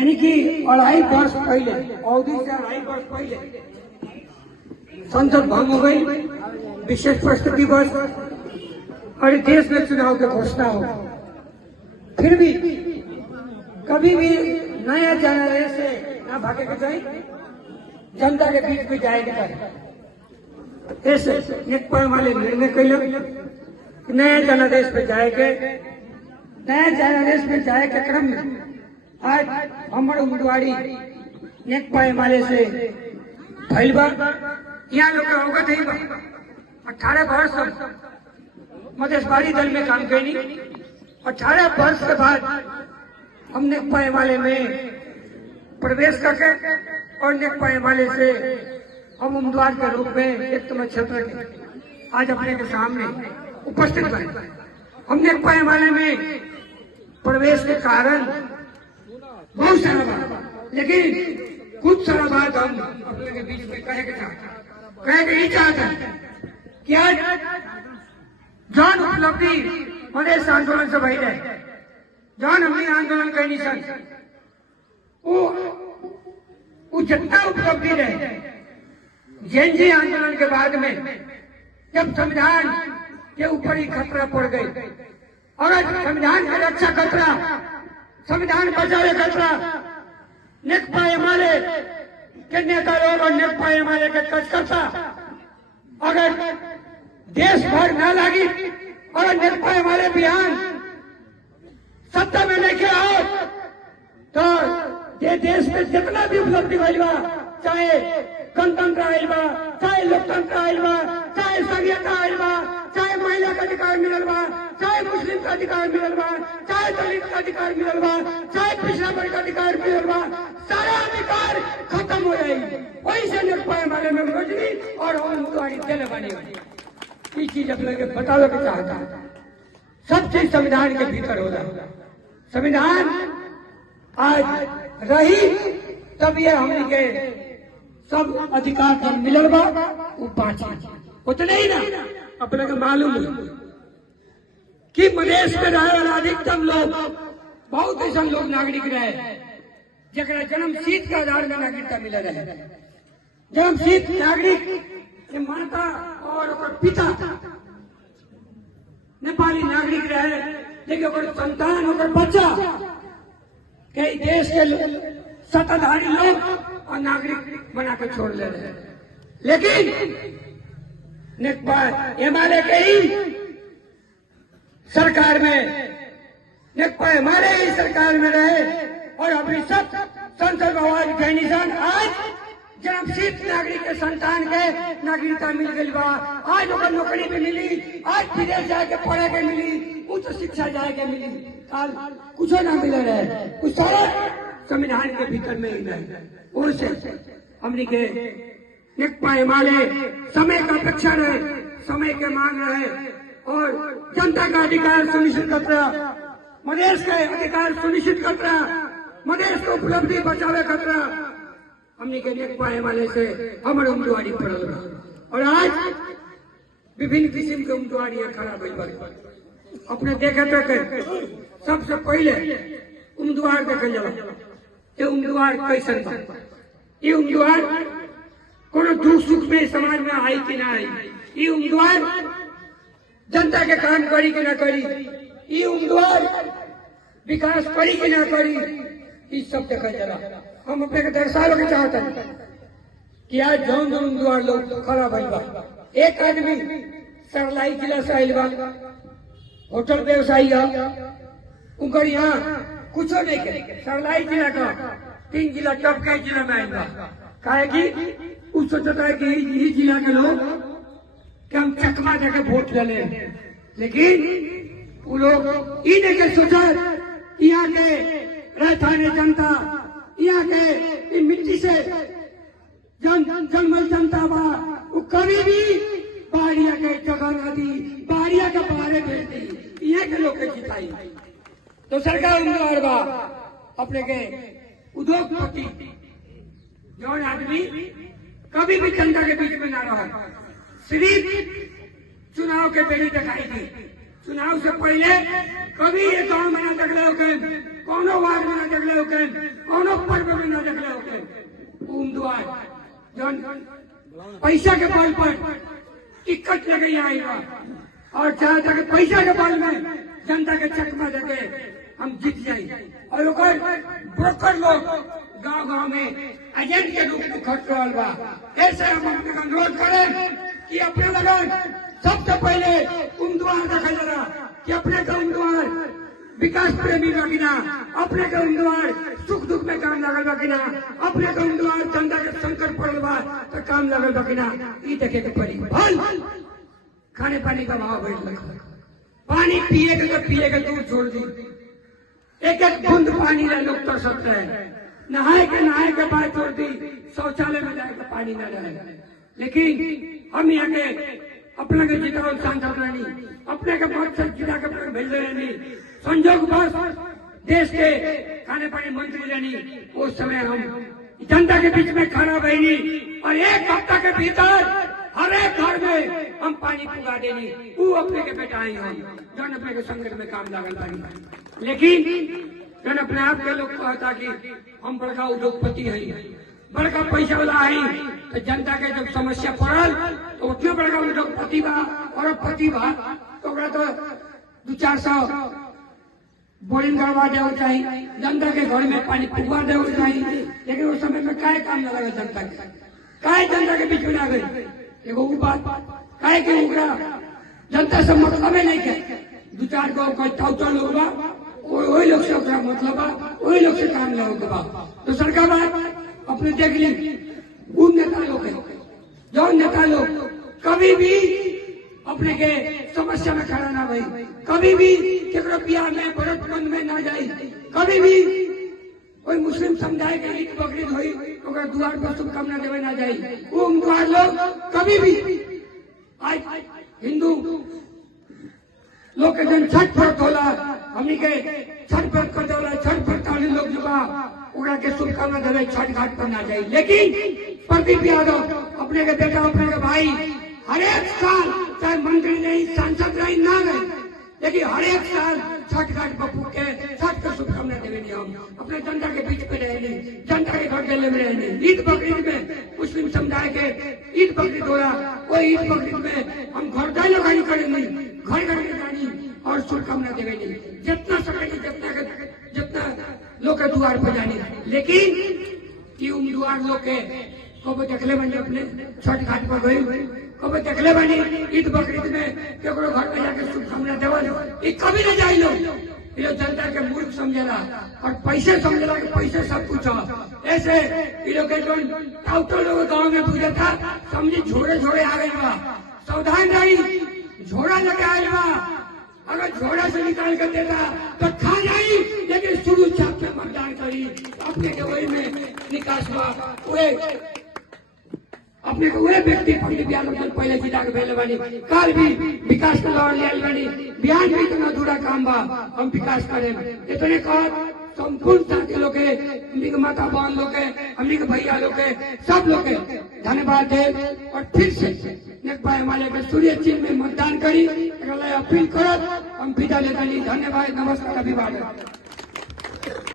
यानी कि 2.5 वर्ष पहले, अवधि से 2.5 वर्ष पहले संसद भंग हो गई, विशेष परिस्थिति बस और देश में चुनाव की घोषणा हो। फिर भी कभी भी नया जनरेशन से न भागे के जाए, जनता के बीच भी जाएगा चाहे ऐसे नेकपा वाले निर्णय कैलक नया जनादेश में जाएंगे। नया जनादेश में जाए के क्रम में आज हमारे उम्मीदवारी नेकपा एमएलए से भइल बा। यहाँ लोग अवगत है 18 वर्ष मधेशवाड़ी दल में काम कैनी। 18 वर्ष के बाद हम नेकपा एमएलए में प्रवेश करके और नेकपा एमएलए से हम उम्मीदवार के रूप में एक क्षेत्र के आज अपने के सामने उपस्थित हुए। हम नेकपा एमएलए में प्रवेश के कारण बहुत सारा बात, लेकिन कुछ सारा बात हम अपने के बीच में कहे के चाहते हैं कि आज जौन उपलब्धि मधेश आंदोलन से भई रहे, जौन हमने आंदोलन कहनी सन वो जितना उपलब्धि रहे जेएनजी आंदोलन के बाद में जब संविधान के ऊपर ही खतरा पड़ गई और संविधान का रक्षा खतरा, संविधान बचावे खतरा नेकपा एमएलए के नेता लोग और नेकपा एमएलए के कार्यकर्ता अगर देश भर न लगी और नेकपा एमएलए बिहान सत्ता में लेके आओ तो ये देश में जितना भी उपलब्धि भइल बा, चाहे गणतंत्र आयल बा, चाहे लोकतंत्र आयल बा, चाहे संघीयता आयल बा, चाहे महिला का अधिकार मिलल बा, चाहे मुस्लिम का अधिकार मिलल बा, चाहे दलित का अधिकार मिलल बा, चाहे पिछड़ा वर्ग का अधिकार मिलल बा, सारा अधिकार खत्म हो जाएगी। वही से नेकपा एमएलए में रोजनी और उम्मीदवारी देने वाली ये चीज अपने के बतावे के चाहता। सब चीज संविधान के भीतर होला। संविधान आज रही तब ये हमने के सब अधिकार पर मिलल बा वो बाँची उतने ही ना। अपने को मालूम है कि मधेश में रहे वाला अधिकतम लोग बहुत ऐसा लोग नागरिक रहे जरा जन्मसिद्ध के आधार में नागरिकता मिल रहे। जन्मसिद्ध नागरिक के माता और पिता नेपाली नागरिक रहे, लेकिन संतान और बच्चा कई देश के सत्ताधारी लोग और नागरिक बना के छोड़ ले रहे। लेकिन नेकपा एमएलए के ही सरकार में, नेकपा एमएलए ही सरकार में रहे और अपनी सब संसद आवाज के निशान आज जन्मसिद्ध नागरिक के संतान के नागरिकता मिल गई बा। आज ओकर नौकरी भी मिली, आज विदेश जाके पढ़े के मिली, उच्च शिक्षा जाए के मिली, काल कुछ ना मिले रहे, कुछ सारा संविधान के भीतर में ही रहे। उससे हमने के नेकपा एमएलए समय का अपेक्षा रहे, समय के मांग रहे और जनता का अधिकार सुनिश्चित करता, मधेश का अधिकार सुनिश्चित करता, मधेश को उपलब्धि बचावे करता। हमने के नेकपा एमएलए से हमारे उम्मीदवारी पड़ल और आज विभिन्न किस्म के उम्मीदवारियां खड़ा भइल बा। अपने देखे तो सबसे पहले उम्मीदवार देखल जाला, ये उम्मीदवार कैसन बा, ये उम्मीदवार कोनो दुख सुख में समाज में आई कि ना आई, ये उम्मीदवार जनता के काम करी कि ना करी, ये उम्मीदवार विकास करी कि ना करी, ये सब देखा जला। हम अपने के दर्शावे के चाहते हैं कि आज जौन जौन उम्मीदवार लोग खड़ा भइल बा, एक आदमी सरलाई जिला से आइल बा, होटल व्यवसायी उनकर यहाँ कुछ नहीं करे। सरलाई जिला का 3 जिला टॉप के जिला में आइल बा, काहे कि उ सोचता है कि यही जिला के लोग कि हम चकमा देके वोट ले लें, लेकिन वो लोग ये नहीं के सोचा यहाँ के राजधानी जनता, यहाँ के मिट्टी से जन्मल जनता बा, वो कभी भी बाहरिया के जगह न दी, बाहरिया के बाहर भेज दी, यहाँ के लोग के जिताई। तो सरकार उम्मीदवार बा अपने के उद्योगपति जौन आदमी कभी भी जनता के बीच में ना रहा, सिर्फ चुनाव के पहले दिखाई दी। चुनाव से पहले कभी ये गांव में ना देखले हो, कोनो वार्ड में ना देखले हो, कोनो उम्मीदवार जो पैसा के बल पर टिकट लेके यहाँ आएगा और चाहता कि पैसा के बल में जनता के चकमा देके हम जीत जाए और ब्रोकर लोग गांव गांव में एजेंट के रूप में खर्च रहा बा। ऐसे हम अपने का अनुरोध करें कि अपने लगन सबसे पहले उम्मीदवार रखा जरा कि अपने का उम्मीदवार विकास प्रेमी बा कि ना, अपने का उम्मीदवार सुख दुख में काम लगल बा कि ना, अपने का उम्मीदवार जनता के संकट पड़ल बा तो काम लगल बा कि ना, ये देखे के पड़ी। फल खाने पानी का भाव बढ़ लगा, पानी पिए के दूध छोड़ दी, एक एक बूंद पानी रहे लोग तर सकते हैं, नहाए के बाद छोड़ दी, शौचालय में जाए पानी न रहे। लेकिन हम यहाँ के अपने के जिताओ सांसद रहनी, अपने के मत से जिता के भेज रहनी, संजोग बस देश के खाने पानी मंत्री रहनी, उस समय हम जनता के बीच में खड़ा बहनी और एक हफ्ता के भीतर हर एक घर में हम पानी पुगा देनी। वो अपने के बेटा आई हम जन अपने के संगठन में काम लागल पानी। लेकिन जन अपने आप के लोग कहता कि हम बड़का उद्योगपति है, बड़का पैसा वाला है, तो जनता के जब समस्या पड़ल तो उतना बड़का उद्योगपति बा और प्रतिभा तो 200-400 बोरिंग करवा देना चाहिए, जनता के घर में पानी पुगवा देना चाहिए। लेकिन उस समय में काय काम लगा जनता के, काय जनता के बीच में आ गई एगो बात काय के उगरा जनता से मतलब नहीं के 2-4 गाँव का टाउटर लोग बा वही लोग से मतलब बा, वही लोग से काम लोग बा। तो सरकार बात अपने देख ली उन नेता लोग है जो नेता लोग कभी भी अपने के समस्या में खड़ा ना भाई, कभी भी केकरो बियाह में व्रत बंद में ना जाए, कभी भी कोई मुस्लिम समुदाय के ईद बकरीद हुई तो द्वार पर शुभकामना देवे ना जाए। वो उम्मीदवार लोग कभी भी आज हिंदू लोग के दिन छठ पर्व होला, हमनी के छठ पर्व कर देला, छठ पर्व वाले लोग जो बा के शुभकामना देवे छठ घाट पर ना जाए। लेकिन प्रदीप यादव अपने के बेटा अपने के भाई हर एक साल चाहे मंत्री नहीं सांसद नहीं ना रहे, लेकिन हर एक साल छठ घाट पर फूक के छठ का शुभकामना देवे नहीं। हम अपने जनता के बीच में रहे नहीं, जनता के घर गले में रहे नहीं। ईद बकरीद में मुस्लिम समुदाय के ईद बकरीद हो रहा, वो ईद बकरीद में हम घर दाई लगानी करेंगे, घर घर में जानी और शुभकामना देवे नहीं, जितना सकेंगे जितना लोग के द्वार पर जानी। लेकिन ये उम्मीदवार लोग के कब देखले बने अपने छठ घाट पर गई, कब देखले बनी ईद बकरीद में केकरो घर में जाके शुभकामना देवल, ये कभी नहीं जाई लोग। ये जनता के मूर्ख समझेला और पैसे समझेला कि पैसे सब कुछ है। ऐसे ये लोग टाउटर लोग गाँव में पूछा था समझी झोड़े आ गई बा, सावधान रही, झोड़ा लेके आए बा, अगर झोड़ा से निकाल कर देता तो खा जाई, लेकिन शुरू छाप में मतदान करी अपने के वही में निकास बा। अपने को वे व्यक्ति पंडित यादव जन पहले जिला के भेले बानी, काल भी विकास का लड़ लिया बानी, बिहार में इतना अधूरा काम बा, हम विकास करें। इतने कहा संपूर्ण साथी लोग के, हमनी के माता बहन लोग के, हमनी के भैया लोग के, सब लोग के धन्यवाद दे और फिर से नेकपा हिमालय के सूर्य चिन्ह में मतदान करी अपील करत हम विदा लेते। धन्यवाद, नमस्कार, अभिवादन।